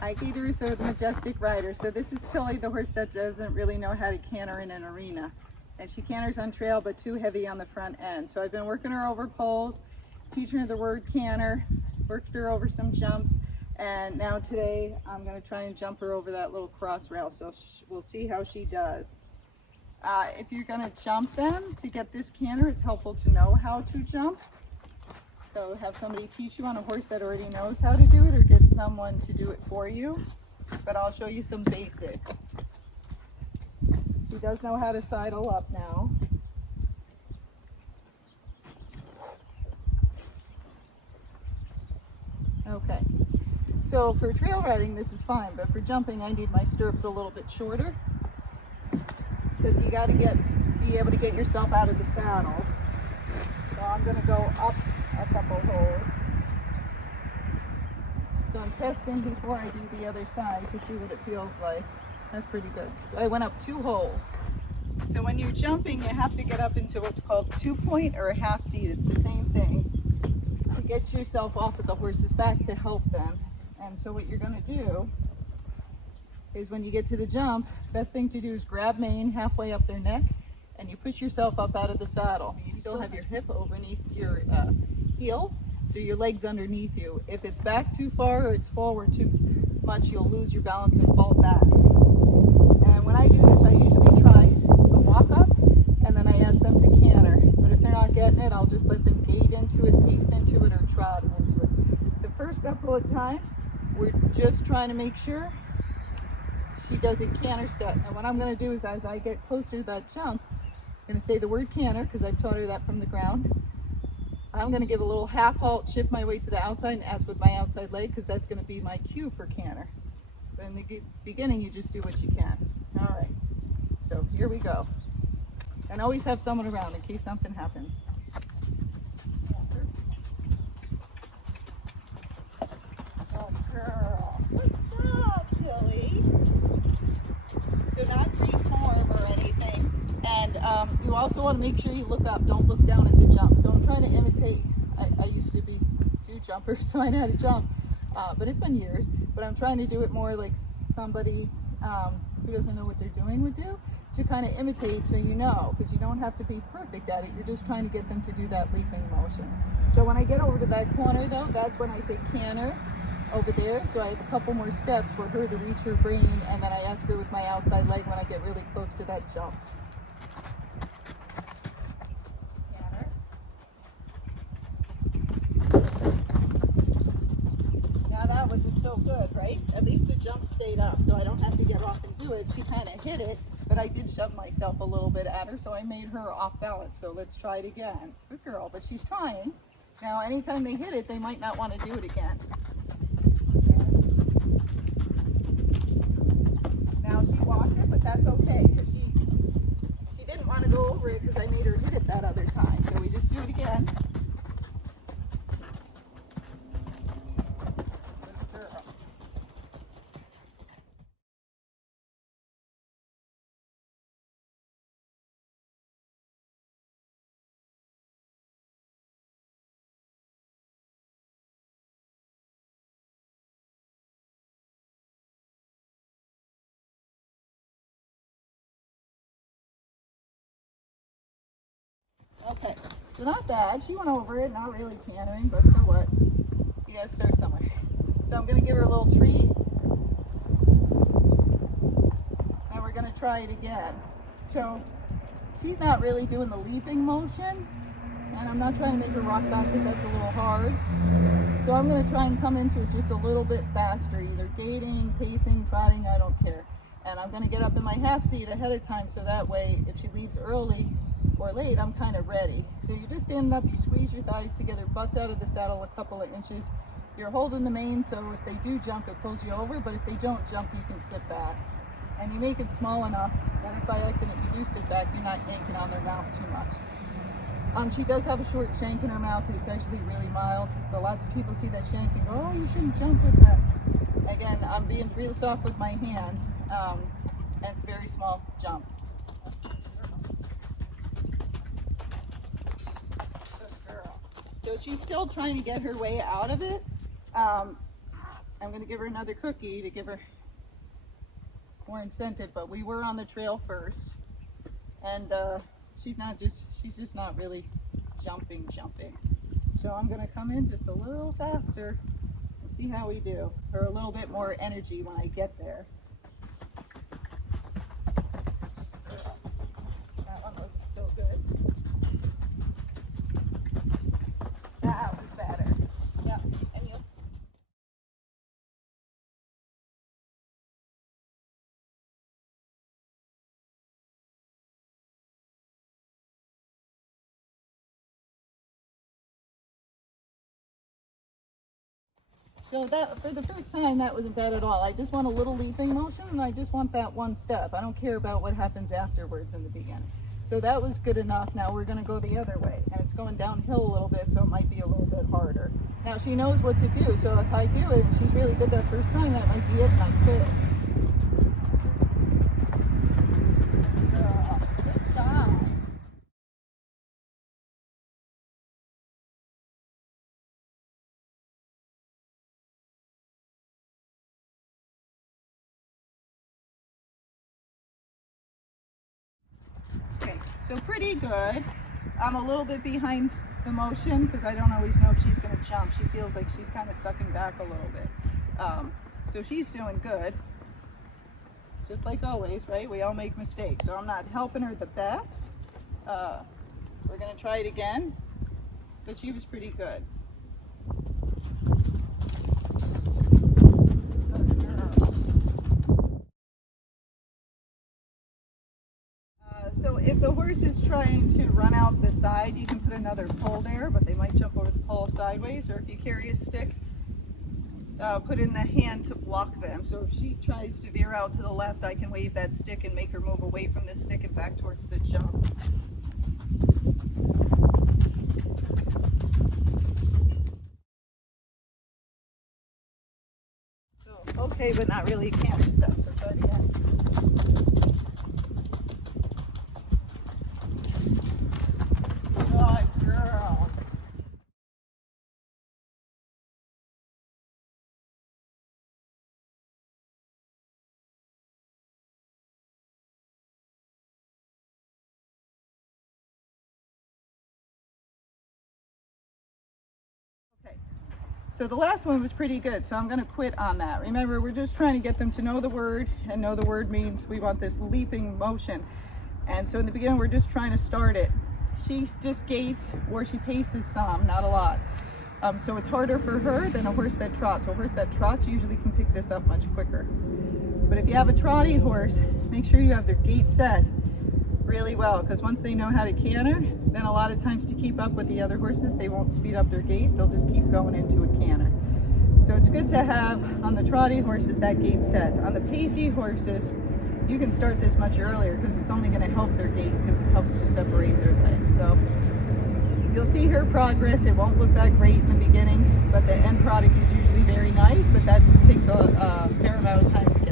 Hi, Gaye DeRusso, the Majestic rider. So this is Tilley, the horse that doesn't really know how to canter in an arena. And she canters on trail, but too heavy on the front end. So I've been working her over poles, teaching her the word canter, worked her over some jumps, and now today I'm going to try and jump her over that little cross rail. So we'll see how she does. If you're going to jump them to get this canter, it's helpful to know how to jump. So have somebody teach you on a horse that already knows how to do it, or get someone to do it for you. But I'll show you some basics. She does know how to sidle up now. Okay, so for trail riding this is fine, but for jumping I need my stirrups a little bit shorter, because you got to be able to get yourself out of the saddle. So I'm going to go up a couple holes. So I'm testing before I do the other side to see what it feels like. That's pretty good. So I went up 2 holes. So when you're jumping, you have to get up into what's called 2-point or a half seat. It's the same thing, to get yourself off of the horse's back to help them. And so what you're going to do is, when you get to the jump, best thing to do is grab mane halfway up their neck, and you push yourself up out of the saddle. You still have your hip underneath your heel, so your leg's underneath you. If it's back too far or it's forward too much, you'll lose your balance and fall back. And when I do this, I usually try to walk up, and then I ask them to canter. But if they're not getting it, I'll just let them gait into it, pace into it, or trot into it. The first couple of times, we're just trying to make sure she does a canter step. And what I'm going to do is, as I get closer to that jump, I'm going to say the word canter, because I've taught her that from the ground. I'm going to give a little half halt, shift my weight to the outside, and ask with my outside leg, because that's going to be my cue for canter. But in the beginning, you just do what you can. All right, so here we go. And always have someone around in case something happens. Oh, girl. Good job, Tilley. So not free form or anything. And you also want to make sure you look up. Don't look down at the jump. So I'm trying to imitate. I used to do jumpers, so I know how to jump. But it's been years. But I'm trying to do it more like somebody who doesn't know what they're doing would do, to kind of imitate, so you know, because you don't have to be perfect at it. You're just trying to get them to do that leaping motion. So when I get over to that corner though, that's when I say canter over there. So I have a couple more steps for her to reach her brain, and then I ask her with my outside leg when I get really close to that jump. Canter. Now that wasn't so good, right? At least the jump stayed up, so I don't have to get off and do it. She kind of hit it, but I did shove myself a little bit at her, so I made her off balance. So let's try it again. Good girl, but she's trying. Now, anytime they hit it, they might not want to do it again. Okay. Now she walked it, but that's okay, because she didn't want to go over it because I made her hit it that other time. So we just do it again. Okay, so not bad. She went over it, not really cantering, but so what? You gotta start somewhere. So I'm gonna give her a little treat, and we're gonna try it again. So she's not really doing the leaping motion, and I'm not trying to make her rock back because that's a little hard. So I'm gonna try and come into it just a little bit faster, either gaiting, pacing, trotting, I don't care. And I'm gonna get up in my half seat ahead of time, so that way if she leaves early or late, I'm kind of ready. So you're just standing up, you squeeze your thighs together, butts out of the saddle a couple of inches. You're holding the mane, so if they do jump, it pulls you over, but if they don't jump, you can sit back. And you make it small enough that if by accident you do sit back, you're not yanking on their mouth too much. She does have a short shank in her mouth. It's actually really mild, but lots of people see that shank and go, oh, you shouldn't jump with that. Again, I'm being real soft with my hands, and it's a very small jump. So she's still trying to get her way out of it. I'm going to give her another cookie to give her more incentive, but we were on the trail first, and she's just not really jumping. So I'm going to come in just a little faster and see how we do, or a little bit more energy when I get there. That one wasn't so good. That was better. Yep. And you'll So that, for the first time, that wasn't bad at all. I just want a little leaping motion, and I just want that one step. I don't care about what happens afterwards in the beginning. So that was good enough. Now we're going to go the other way, and it's going downhill a little bit, so it might be a little bit harder. Now she knows what to do, so if I do it and she's really good that first time, that might be it, and I quit. Good job. Okay, so pretty good. I'm a little bit behind the motion because I don't always know if she's going to jump. She feels like she's kind of sucking back a little bit. So she's doing good. Just like always, right? We all make mistakes. So I'm not helping her the best. We're going to try it again. But she was pretty good. So if the horse is trying to run out the side, you can put another pole there, but they might jump over the pole sideways. Or if you carry a stick, put in the hand to block them. So if she tries to veer out to the left, I can wave that stick and make her move away from the stick and back towards the jump. So, okay, but not really canter stuff. So try it again. Good girl. Okay, so the last one was pretty good, so I'm going to quit on that. Remember, we're just trying to get them to know the word, and know the word means we want this leaping motion. And so in the beginning, we're just trying to start it. She just gates or she paces some, not a lot. So it's harder for her than a horse that trots. A horse that trots usually can pick this up much quicker. But if you have a trotty horse, make sure you have their gait set really well, because once they know how to canter, then a lot of times to keep up with the other horses, they won't speed up their gait, they'll just keep going into a canter. So it's good to have on the trotty horses that gait set. On the pacey horses, you can start this much earlier because it's only going to help their gait because it helps to separate their legs. So you'll see her progress. It won't look that great in the beginning, but the end product is usually very nice, but that takes a fair amount of time to